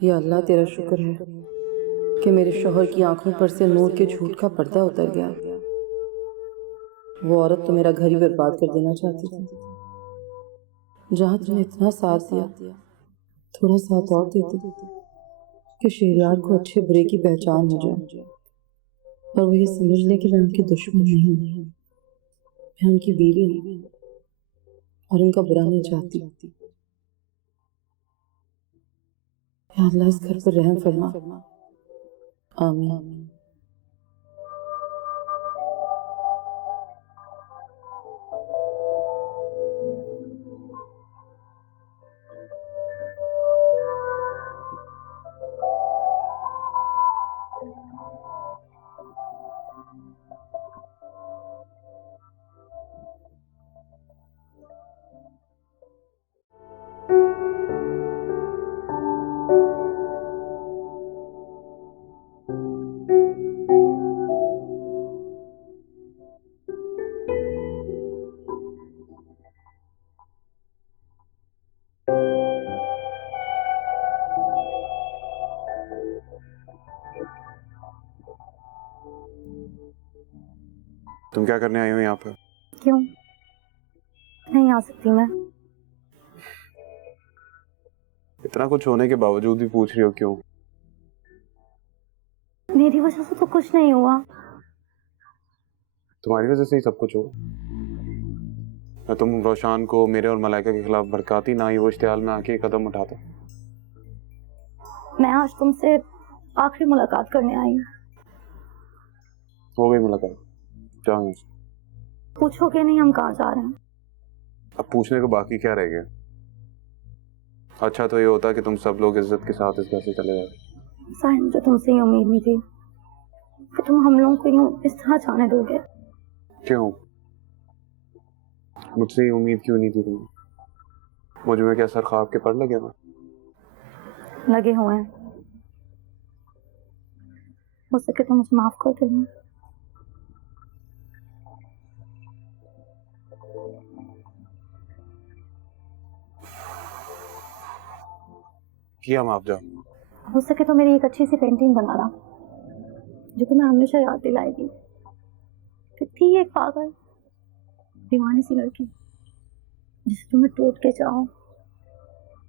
या अल्लाह तेरा शुक्र है कि मेरे शौहर की आंखों पर से नूर के झूठ का पर्दा उतर गया। वो औरत तो मेरा घर ही बर्बाद कर देना चाहती थी। जहां तुमने इतना साथ दिया, थोड़ा साथ और देती कि शहरयार को अच्छे बुरे की पहचान हो जाए और वो ये समझ ले कि मैं उनकी दुश्मन नहीं, मैं उनकी बीवी हूँ और उनका बुरा नहीं चाहती। या अल्लाह इस घर पर रहम फरमा, आमीन। तुम क्या करने आई हो यहाँ पर? क्यों नहीं आ सकती मैं? इतना कुछ होने के बावजूद भी पूछ रही हो क्यों? मेरी वजह से तो कुछ नहीं हुआ। तुम्हारी वजह से ही सब कुछ हुआ। मैं तुम रोशान को मेरे और मलाइका के खिलाफ भड़काती, ना ही वो इश्तिहाल में आके कदम उठाता। मैं आज तुमसे आखिरी मुलाकात करने आई हूँ। हो गई मुलाकात, जाओ यहाँ से। पूछोगे नहीं हम कहाँ जा रहे हैं? अब पूछने को बाकी क्या रह गया? अच्छा तो ये होता कि तुम सब लोग इज्जत के साथ इस घर से चले जाते। साहिल, मुझे तुमसे ही उम्मीद नहीं थी कि तुम हम लोगों को यूं इस तरह जाने दोगे। क्यों? मुझसे ये उम्मीद क्यों नहीं थी तुम्हें? मुझ में क्या सर ख्वाब के पड़ लगे? लगे हुए हैं। हो सके तो मुझे माफ कर देना। किया माफ, जाओ। हो सके तो मेरी एक अच्छी सी पेंटिंग बनाना जो तुम्हें हमेशा याद दिलाएगी कि थी एक पागल दीवानी सी लड़की जिसे तुम्हें टूट के चाहो,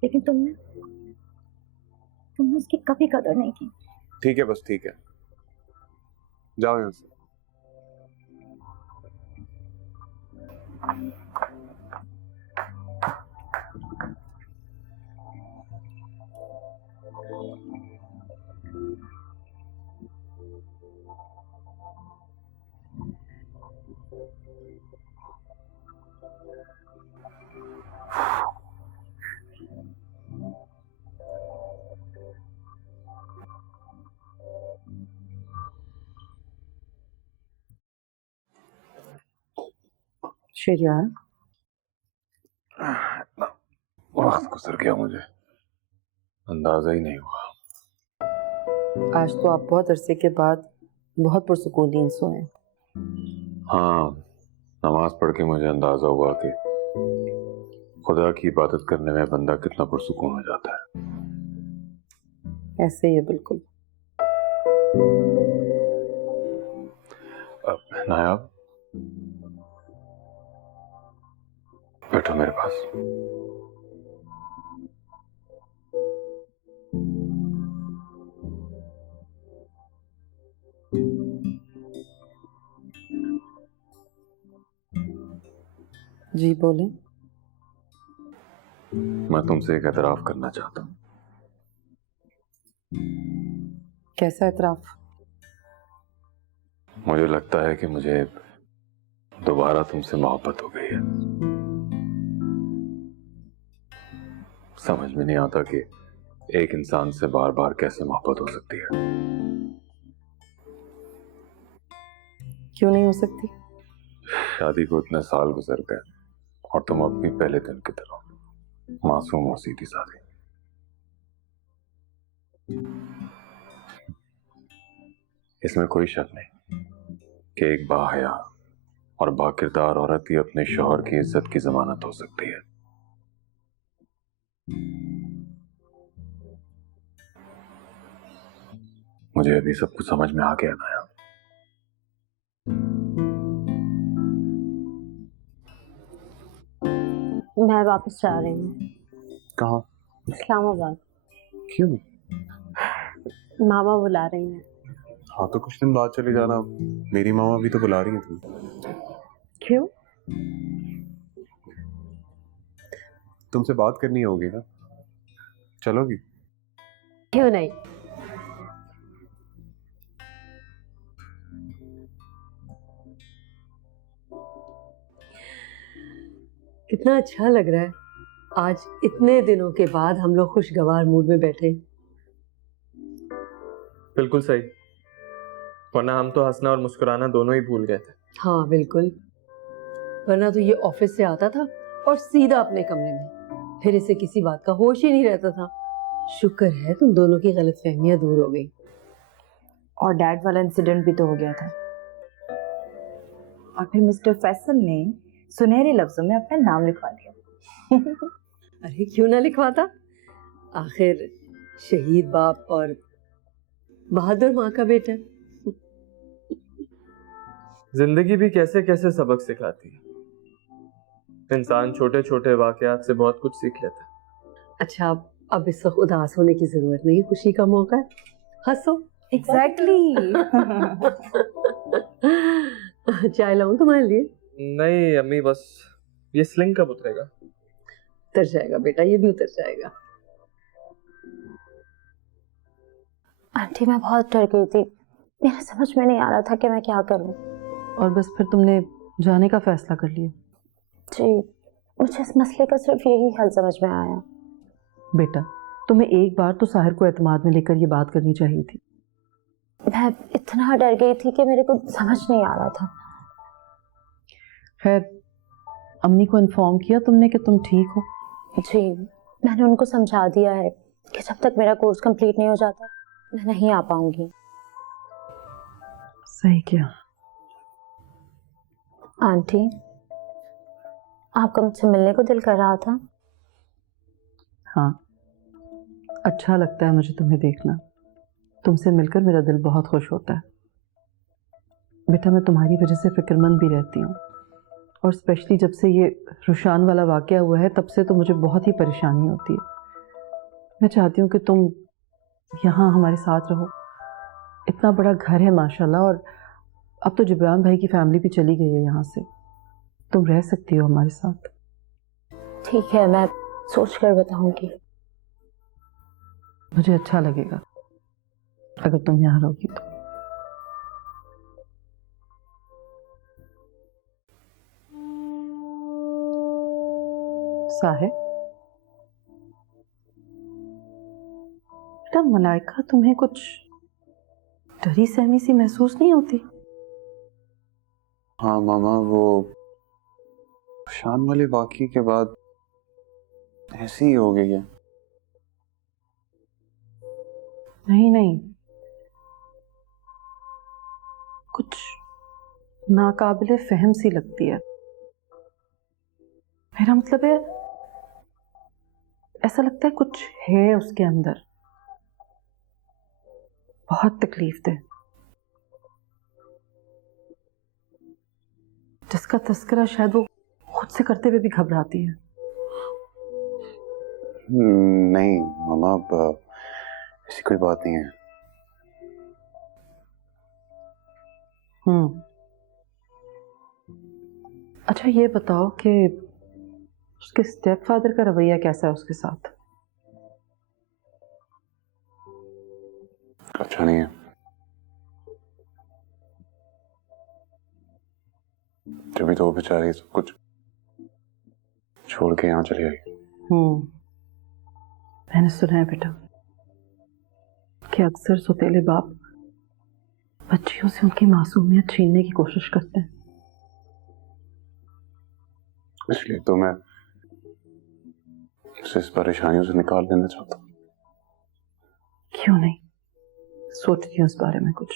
लेकिन तुमने उसकी कभी कदर नहीं की। ठीक है, बस ठीक है, जाओ यहाँ से। शहरयार, वक्त गुजर गया, मुझे अंदाजा ही नहीं हुआ। आज तो आप बहुत अरसे के बाद बहुत पुरसुकून नींद सोए। हाँ, नमाज पढ़ के मुझे अंदाजा हुआ कि खुदा की इबादत करने में बंदा कितना पुरसुकून हो जाता है। ऐसे ही है बिल्कुल। अब नायाब, बैठो मेरे पास। जी बोले। मैं तुमसे एक एतराफ करना चाहता हूँ। कैसा एतराफ? मुझे लगता है कि मुझे दोबारा तुमसे मोहब्बत हो गई है। समझ में नहीं आता कि एक इंसान से बार बार कैसे मोहब्बत हो सकती है। क्यों नहीं हो सकती? शादी को इतने साल गुजर गए और तुम अपनी पहले दिन की तरह मासूम और सीधी सादी। इसमें कोई शक नहीं कि एक बाहया और बाकिरदार औरत ही अपने शौहर की इज्जत की जमानत हो सकती है। मुझे अभी सब कुछ समझ में आ गया ना। मैं वापस जा रही हूँ कहाँ? इस्लामाबाद। क्यों? मामा बुला रही हैं। हाँ तो कुछ दिन बाद चली जाना, मेरी मामा भी तो बुला रही है तुम्हें। क्यों? तुमसे बात करनी होगी ना, चलोगी? क्यों नहीं? कितना अच्छा लग रहा है आज इतने दिनों के बाद हम लोग खुशगवार मूड में बैठे। बिल्कुल सही, वरना हम तो हंसना और मुस्कुराना दोनों ही भूल गए थे। हाँ बिल्कुल, वरना तो ये ऑफिस से आता था और सीधा अपने कमरे में, फिर इसे किसी बात का होश ही नहीं रहता था। शुक्र है तुम दोनों की गलतफहमियां दूर हो गई। और डैड वाला इंसिडेंट भी तो हो गया था। और फिर मिस्टर फैसल ने सुनहरे लफ्जों में अपना नाम लिखवा दिया। अरे क्यों ना लिखवाता, आखिर शहीद बाप और बहादुर माँ का बेटा। जिंदगी भी कैसे कैसे सबक सिखाती है। इंसान छोटे छोटे वाकयात से बहुत कुछ सीख लेता है। अच्छा अब इस वक्त उदास होने की जरूरत नहीं है, खुशी का मौका है, हंसो। एग्जैक्टली। चाय लाऊं तुम्हारे लिए? नहीं अम्मी, बस ये स्लिंग कब उतरेगा? उतर जाएगा बेटा, ये भी उतर जाएगा। आंटी मैं बहुत डर गई थी, मेरे समझ में नहीं आ रहा था कि मैं क्या करूं। और बस फिर तुमने जाने का फैसला कर लिया? जी, मुझे इस मसले का सिर्फ यही हल समझ में आया। बेटा तुम्हें एक बार तो साहिर को एतमाद में लेकर ये बात करनी चाहिए थी। मैं इतना डर गई थी कि मेरे को समझ नहीं आ रहा था। खैर अम्मी को इन्फॉर्म किया तुमने कि तुम ठीक हो? जी, मैंने उनको समझा दिया है कि जब तक मेरा कोर्स कंप्लीट नहीं हो जाता मैं नहीं आ पाऊंगी। सही किया। आंटी, आपका मुझसे मिलने को दिल कर रहा था? हाँ, अच्छा लगता है मुझे तुम्हें देखना। तुमसे मिलकर मेरा दिल बहुत खुश होता है। बेटा मैं तुम्हारी वजह से फिक्रमंद भी रहती हूँ, और स्पेशली जब से ये रुशान वाला वाकया हुआ है तब से तो मुझे बहुत ही परेशानी होती है। मैं चाहती हूँ कि तुम यहाँ हमारे साथ रहो। इतना बड़ा घर है माशाल्लाह, और अब तो जिब्रान भाई की फैमिली भी चली गई है यहाँ से। तुम रह सकती हो हमारे साथ। ठीक है, मैं सोच कर बताऊंगी। मुझे अच्छा लगेगा अगर तुम यहाँ रहोगी तो। साहिब, बेटा मलाइका तुम्हें कुछ डरी सहमी सी महसूस नहीं होती? हाँ मामा, वो शान वाले वाकये के बाद ऐसी ही हो गई है। नहीं नहीं, कुछ नाकाबिले फहम सी लगती है। मेरा मतलब है ऐसा लगता है कुछ है उसके अंदर, बहुत तकलीफ दे, जिसका तस्करा शायद वो खुद से करते हुए भी घबराती है। नहीं मामा, अब ऐसी कोई बात नहीं है। अच्छा ये बताओ कि उसके स्टेप फादर का रवैया कैसा है उसके साथ? अच्छा नहीं है। तभी तो वो बेचारी सब कुछ छोड़ के यहाँ चली आई। मैंने सुना है बेटा कि अक्सर सौतेले बाप बच्चियों से उनकी मासूमियत छीनने की कोशिश करते हैं। इसलिए तो मैं उसे इस परेशानियों से निकाल देना चाहता हूँ। क्यों नहीं, सोचती हूँ इस बारे में कुछ।